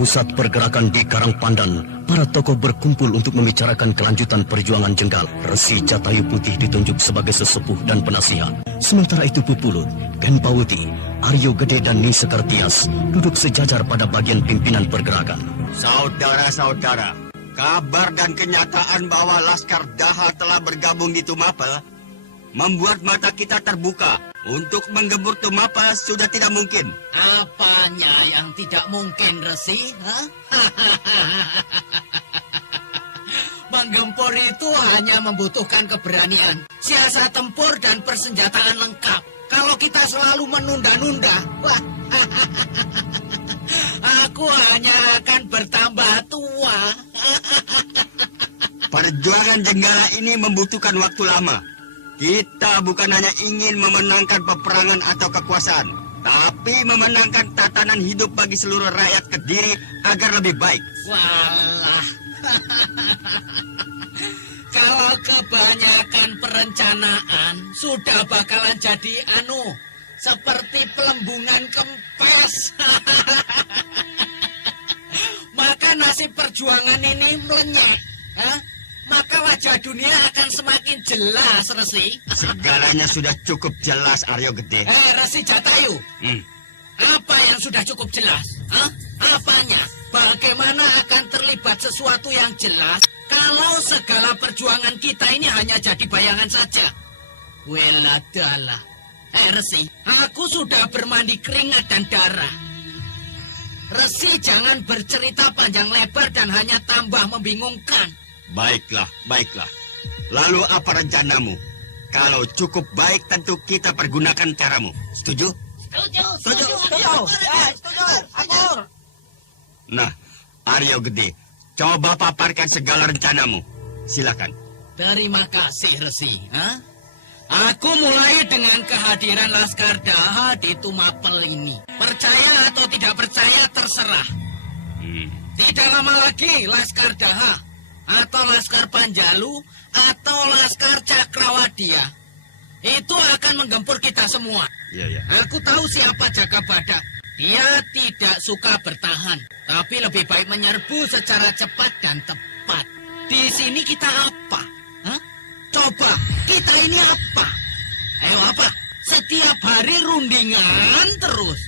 Pusat pergerakan di Karangpandan, para tokoh berkumpul untuk membicarakan kelanjutan perjuangan Jenggal. Resi Jatayu Putih ditunjuk sebagai sesepuh dan penasihat. Sementara itu Pupulut, Ken Pauti, Aryo Gede dan Ni Sekartias duduk sejajar pada bagian pimpinan pergerakan. Saudara-saudara, kabar dan kenyataan bahwa Laskar Daha telah bergabung di Tumapel membuat mata kita terbuka. Untuk menggembur Tumapel sudah tidak mungkin. Apanya yang tidak mungkin, Resi? Hah? Menggempur itu hanya membutuhkan keberanian, siasat tempur, dan persenjataan lengkap. Kalau kita selalu menunda-nunda, wah, aku hanya akan bertambah tua. Perjuangan Jenggala ini membutuhkan waktu lama. Kita bukan hanya ingin memenangkan peperangan atau kekuasaan, tapi memenangkan tatanan hidup bagi seluruh rakyat Kediri agar lebih baik. Walah. Kalau kebanyakan perencanaan sudah bakalan jadi seperti pelembungan kempes. Maka nasib perjuangan ini melenyek. Maka wajah dunia akan semakin jelas, Resi. Segalanya sudah cukup jelas, Aryo Gede. Resi Jatayu. Apa yang sudah cukup jelas? Apanya? Bagaimana akan terlibat sesuatu yang jelas kalau segala perjuangan kita ini hanya jadi bayangan saja? Weladalah. Resi, aku sudah bermandi keringat dan darah. Resi jangan bercerita panjang lebar dan hanya tambah membingungkan. Baiklah, baiklah. Lalu apa rencanamu? Kalau cukup baik tentu kita pergunakan caramu. Setuju? Setuju. Akur. Nah, Aryo Gede, coba paparkan segala rencanamu. Silakan. Terima kasih, Resi. Aku mulai dengan kehadiran Laskar Daha di Tumapel ini. Percaya atau tidak percaya terserah. Tidak lama lagi Laskar Daha atau Laskar Panjalu atau Laskar Cakrawadia itu akan menggempur kita semua. Iya. Aku tahu siapa Jagabada. Dia tidak suka bertahan, tapi lebih baik menyerbu secara cepat dan tepat. Di sini kita apa? Coba, kita ini apa? Ayo apa? Setiap hari rundingan terus.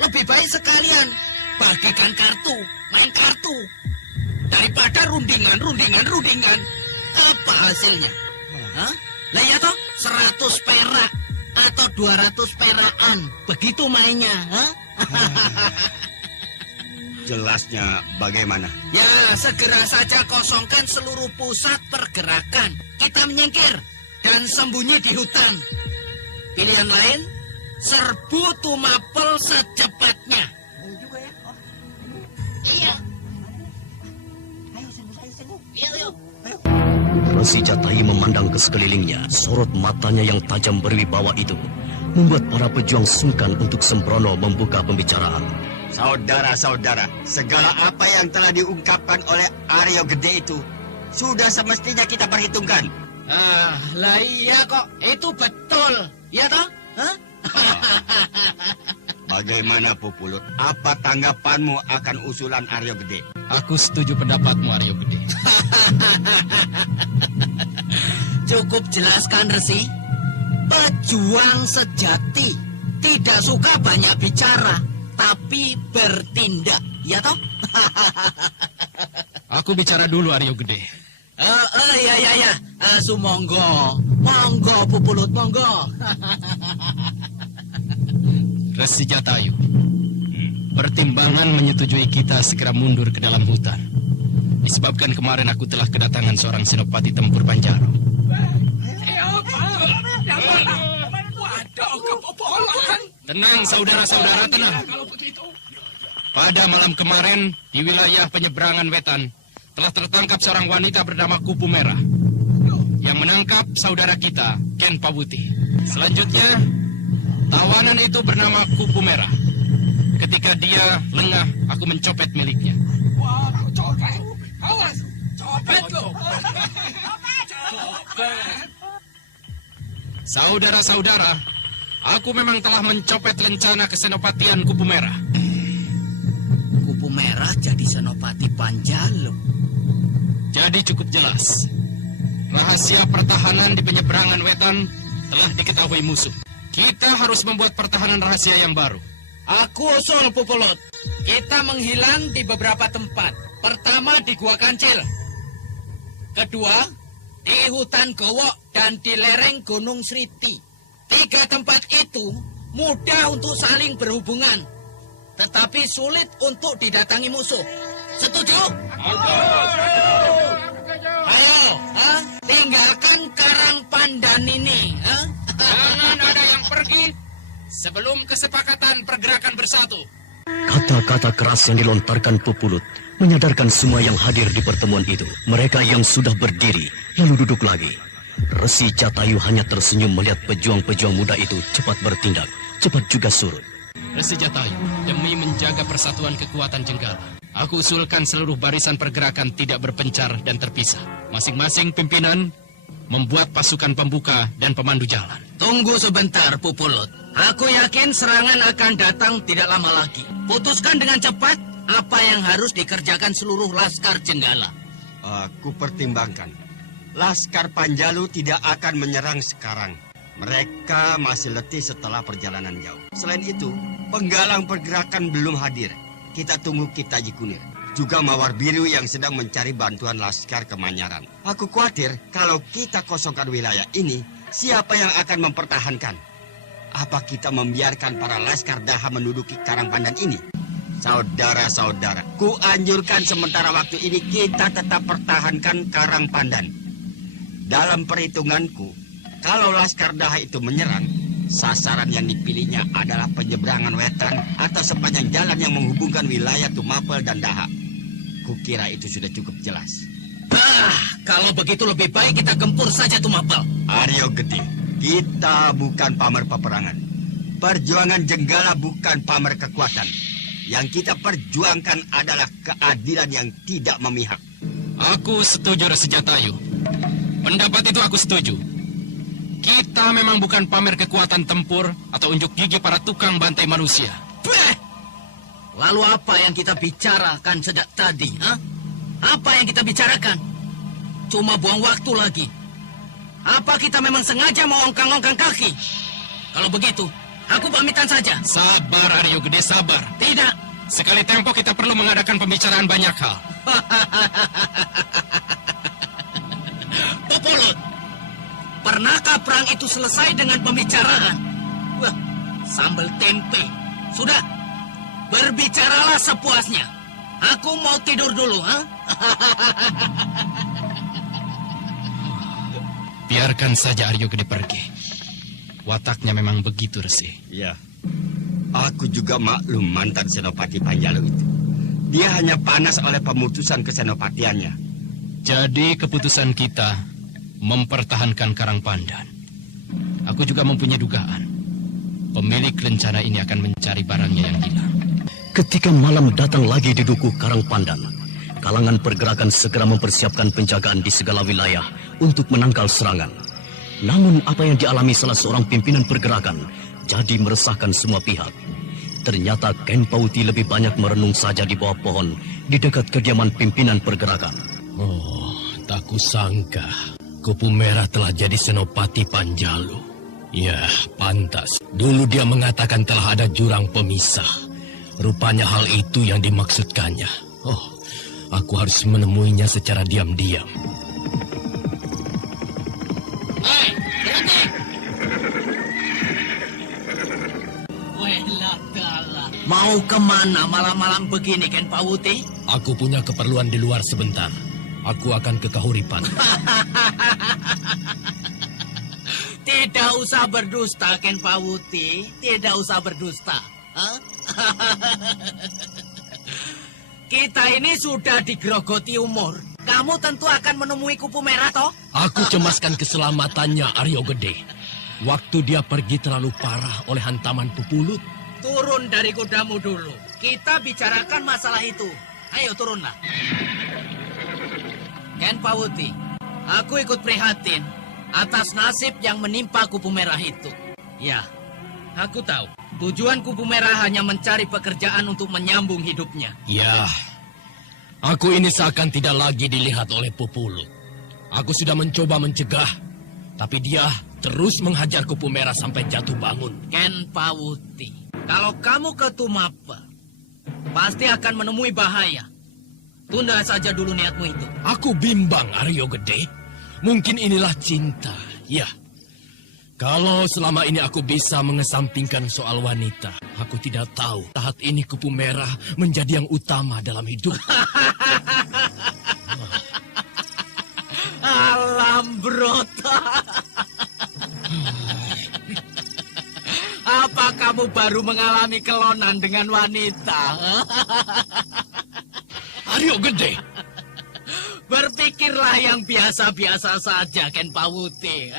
Lebih baik sekalian bagikan kartu, main kartu. Daripada rundingan. Apa hasilnya? Lah ya toh, 100 perak atau 200 perakan. Begitu mainnya, Jelasnya bagaimana? Ya, segera saja kosongkan seluruh pusat pergerakan. Kita menyingkir dan sembunyi di hutan. Pilihan lain, serbu Tumapel secepatnya. Iya. Resi Jatayu memandang ke sekelilingnya. Sorot matanya yang tajam berwibawa itu membuat para pejuang sungkan untuk sembrono membuka pembicaraan. Saudara-saudara, segala apa yang telah diungkapkan oleh Aryo Gede itu sudah semestinya kita perhitungkan. Lah iya kok, itu betul. Ya toh? Bagaimana, Pupulut? Apa tanggapanmu akan usulan Aryo Gede? Aku setuju pendapatmu, Aryo Gede. Cukup jelaskan, Resi. Pejuang sejati tidak suka banyak bicara, tapi bertindak. Ya toh? Aku bicara dulu, Aryo Gede. Ya. Sumonggo. Monggo, Pupulut, monggo. Resi Jatayu, pertimbangan menyetujui kita segera mundur ke dalam hutan. Disebabkan kemarin aku telah kedatangan seorang senopati tempur Banjaro. Tenang, saudara-saudara, tenang. Pada malam kemarin, di wilayah penyeberangan Wetan, telah tertangkap seorang wanita bernama Kupu Merah yang menangkap saudara kita, Ken Pawuti. Selanjutnya, tawanan itu bernama Kupu Merah. Ketika dia lengah, aku mencopet miliknya. Waduh, copet. Awas, copet lo. Saudara-saudara, aku memang telah mencopet lencana kesenopatian Kupu Merah. Kupu Merah jadi senopati Panjalu. Jadi cukup jelas. Rahasia pertahanan di penyeberangan Wetan telah diketahui musuh. Kita harus membuat pertahanan rahasia yang baru. Aku usul, Pupulut. Kita menghilang di beberapa tempat. Pertama di Gua Kancil. Kedua, di hutan Gowok dan di lereng Gunung Sriti. 3 tempat itu mudah untuk saling berhubungan, tetapi sulit untuk didatangi musuh. Setuju? Ayo, tinggalkan Karang Pandan ini. Jangan ada yang pergi sebelum kesepakatan pergerakan bersatu. Kata-kata keras yang dilontarkan Pupulut menyadarkan semua yang hadir di pertemuan itu. Mereka yang sudah berdiri lalu duduk lagi. Resi Jatayu hanya tersenyum melihat pejuang-pejuang muda itu cepat bertindak, cepat juga surut. Resi Jatayu, demi menjaga persatuan kekuatan Jenggala, aku usulkan seluruh barisan pergerakan tidak berpencar dan terpisah. Masing-masing pimpinan membuat pasukan pembuka dan pemandu jalan. Tunggu sebentar, Pupulut. Aku yakin serangan akan datang tidak lama lagi. Putuskan dengan cepat apa yang harus dikerjakan seluruh Laskar Jenggala. Aku pertimbangkan. Laskar Panjalu tidak akan menyerang sekarang. Mereka masih letih setelah perjalanan jauh. Selain itu, penggalang pergerakan belum hadir. Kita tunggu Kiptaji Kunir. Juga Mawar Biru yang sedang mencari bantuan Laskar Kemanyaran. Aku khawatir kalau kita kosongkan wilayah ini, siapa yang akan mempertahankan? Apa kita membiarkan para Laskar Daha menduduki Karang Pandan ini? Saudara-saudara, ku anjurkan sementara waktu ini kita tetap pertahankan Karang Pandan. Dalam perhitunganku, kalau Laskar Daha itu menyerang, sasaran yang dipilihnya adalah penyeberangan wetan atau sepanjang jalan yang menghubungkan wilayah Tumapel dan Daha. Kukira itu sudah cukup jelas. Kalau begitu lebih baik kita gempur saja Tumapel. Aryo Gede, kita bukan pamer peperangan. Perjuangan Jenggala bukan pamer kekuatan. Yang kita perjuangkan adalah keadilan yang tidak memihak. Aku setuju, Resi Jatayu. Pendapat itu aku setuju. Kita memang bukan pamer kekuatan tempur atau unjuk gigi para tukang bantai manusia. Lalu apa yang kita bicarakan sejak tadi? Apa yang kita bicarakan? Cuma buang waktu lagi. Apa kita memang sengaja mau ongkang-ongkang kaki? Kalau begitu, aku pamitan saja. Sabar, Aryo Gede, sabar. Tidak. Sekali tempo kita perlu mengadakan pembicaraan banyak hal. Pupulut, pernahkah perang itu selesai dengan pembicaraan? Wah, sambal tempe. Sudah, berbicaralah sepuasnya. Aku mau tidur dulu, Biarkan saja Aryo Gede pergi. Wataknya memang begitu, Resi. Ya, aku juga maklum mantan Senopati Panjalu itu. Dia hanya panas oleh pemutusan kesenopatiannya. Jadi keputusan kita mempertahankan Karang Pandan. Aku juga mempunyai dugaan. Pemilik rencana ini akan mencari barangnya yang hilang. Ketika malam datang lagi di Dukuh Karang Pandan, kalangan pergerakan segera mempersiapkan penjagaan di segala wilayah untuk menangkal serangan. Namun apa yang dialami salah seorang pimpinan pergerakan jadi meresahkan semua pihak. Ternyata Ken Pauti lebih banyak merenung saja di bawah pohon di dekat kediaman pimpinan pergerakan. Oh, tak kusangka Kupu Merah telah jadi Senopati Panjalu. Ya, pantas. Dulu dia mengatakan telah ada jurang pemisah. Rupanya hal itu yang dimaksudkannya. Oh, aku harus menemuinya secara diam-diam. Hei, berhenti! Mau kemana malam-malam begini, Ken Pawuti? Aku punya keperluan di luar sebentar. Aku akan ke Kahuripan. Tidak usah berdusta, Ken Pawuti. Tidak usah berdusta. Kita ini sudah digerogoti umur. Kamu tentu akan menemui Kupu Merah, toh? Aku cemaskan keselamatannya, Aryo Gede. Waktu dia pergi terlalu parah oleh hantaman Pupulut. Turun dari kudamu dulu. Kita bicarakan masalah itu. Ayo turunlah. Ken Pawuti, aku ikut prihatin atas nasib yang menimpa Kupu Merah itu. Ya, aku tahu. Tujuan Kupu Merah hanya mencari pekerjaan untuk menyambung hidupnya. Ya, aku ini seakan tidak lagi dilihat oleh Pupulut. Aku sudah mencoba mencegah, tapi dia terus menghajar Kupu Merah sampai jatuh bangun. Ken Pawuti, kalau kamu ke Tumapel, pasti akan menemui bahaya. Tunda saja dulu niatmu itu. Aku bimbang, Aryo Gede. Mungkin inilah cinta. Ya, Kalau selama ini aku bisa mengesampingkan soal wanita, aku tidak tahu saat ini Kupu Merah menjadi yang utama dalam hidup. Alam Brota. Apa kamu baru mengalami kelonan dengan wanita? Aryo Gede. Berpikirlah yang biasa-biasa saja, Ken Pawuti.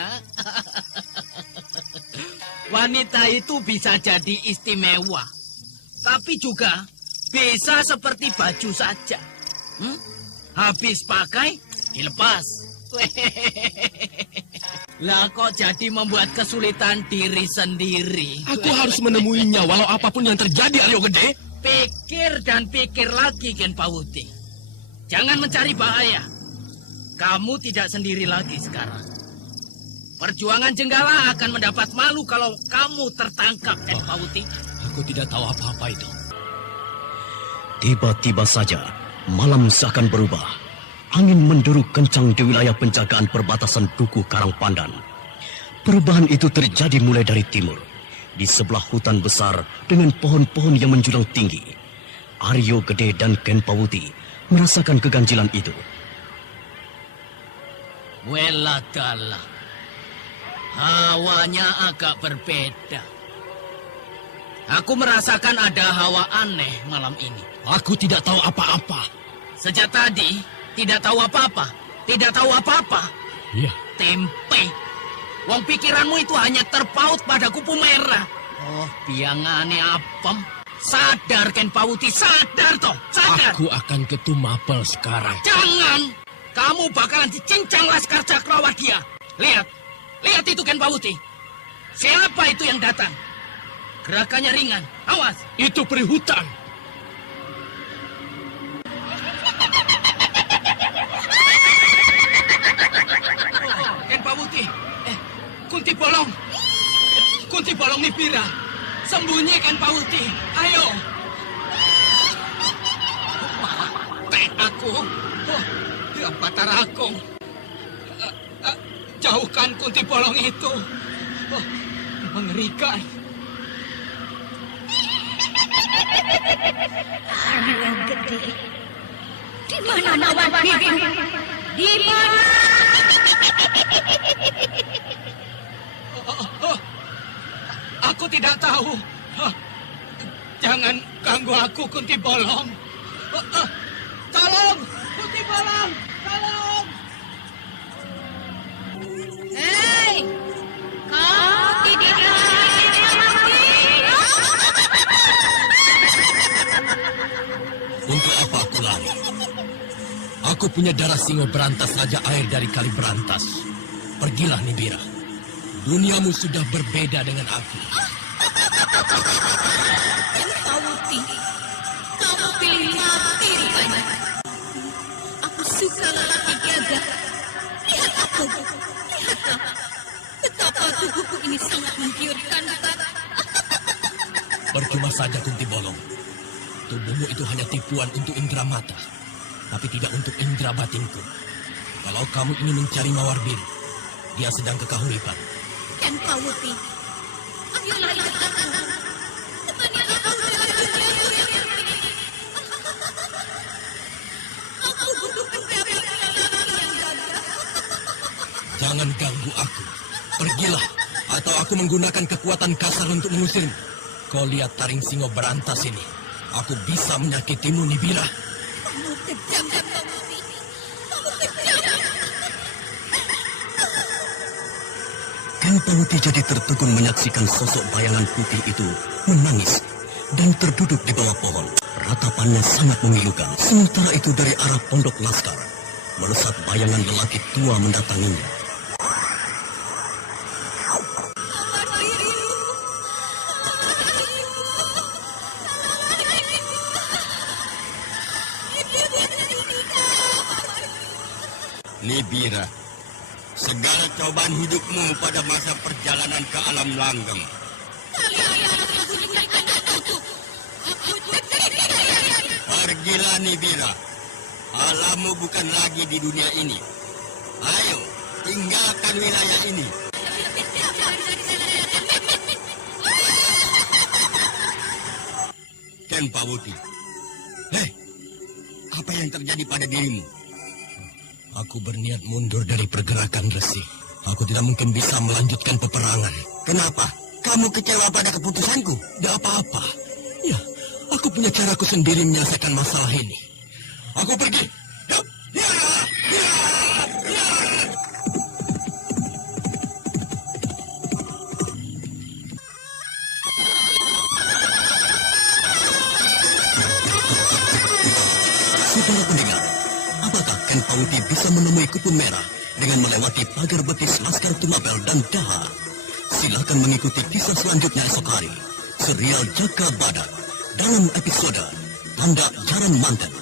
Wanita itu bisa jadi istimewa, tapi juga bisa seperti baju saja. Habis pakai, dilepas. Lah kok jadi membuat kesulitan diri sendiri? Aku harus menemuinya walau apapun yang terjadi, Aryo Gede. Pikir dan pikir lagi, Ken Pawuti. Jangan mencari bahaya. Kamu tidak sendiri lagi sekarang. Perjuangan Jenggala akan mendapat malu kalau kamu tertangkap, Ken Pawuti. Aku tidak tahu apa-apa itu. Tiba-tiba saja, malam seakan berubah. Angin menderu kencang di wilayah penjagaan perbatasan Dukuh Karangpandan. Perubahan itu terjadi mulai dari timur. Di sebelah hutan besar dengan pohon-pohon yang menjulang tinggi. Aryo Gede dan Ken Pawuti merasakan keganjilan itu. Weladala. Hawanya agak berbeda. Aku merasakan ada hawa aneh malam ini. Aku tidak tahu apa-apa. Sejak tadi, tidak tahu apa-apa. Tidak tahu apa-apa. Iya. Tempe. Wong pikiranmu itu hanya terpaut pada Kupu Merah. Oh, biangane apem. Sadar, Ken Pawuti. Sadar toh. Sadar. Aku akan ke Tumapel sekarang. Jangan. Kamu bakalan dicincang Laskar Cakrawardia. Lihat. Lihat itu, Ken Pawuti. Siapa itu yang datang? Gerakannya ringan. Awas. Itu peri hutan. Oh, Ken Pawuti. Kunti Bolong. Kunti Bolong Nibira. Sembunyi, Ken Pawuti. Ayo. Mati aku. Oh, Batara Agung. Jauhkan Kunti Bolong itu. Oh, mengerikan. Aryo Gede. Di mana Mawar Biru? Di mana? Aku tidak tahu. Jangan ganggu aku, Kunti Bolong. Tolong, Kunti Bolong, tolong. Hei, kau tidak mati. Untuk apa aku lari? Aku punya darah Singo Berantas, Raja Air dari Kali Berantas. Pergilah, Nibira. Duniamu sudah berbeda dengan aku. Pawuti, kamu pilih mati rupanya. Aku suka lelaki gagah. Lihat aku, lihatlah. Betapa tubuhku ini sangat menggiurkan. Percuma saja, Kunti Bolong. Tubuhmu itu hanya tipuan untuk indera mata, tapi tidak untuk indera batinku. Kalau kamu ingin mencari Mawar Biru, dia sedang kekahuripan. Ken Pawuti, ayolah ikut aku. Temani aku. Aku butuh pendamping yang gagah. Jangan ganggu aku. Pergilah, atau aku menggunakan kekuatan kasar untuk mengusirmu. Kau lihat taring Singo Berantas ini. Aku bisa menyakitimu, Nibira. Kamu kejam, Ken Pawuti. Kamu kejam. Ken Pawuti jadi tertegun menyaksikan sosok bayangan putih itu menangis dan terduduk di bawah pohon. Ratapannya sangat memilukan. Sementara itu dari arah pondok Laskar, melesat bayangan lelaki tua mendatanginya. Nibira, segala cobaan hidupmu pada masa perjalanan ke alam langgeng. Pergilah, Nibira. Alammu bukan lagi di dunia ini. Ayo, tinggalkan wilayah ini. Ken Pawuti. Hei, apa yang terjadi pada dirimu? Aku berniat mundur dari pergerakan Resi. Aku tidak mungkin bisa melanjutkan peperangan. Kenapa? Kamu kecewa pada keputusanku? Tidak apa-apa. Ya, aku punya caraku sendiri menyelesaikan masalah ini. Aku pergi. Saudara pendengar, apakah Ken Pawuti bisa menemui Kupu Merah dengan melewati pagar betis Laskar Tumapel dan Daha? Silakan mengikuti kisah selanjutnya esok hari. Serial Jaka Badak dalam episode Tanda Jaran Manten.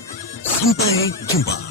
Sampai jumpa.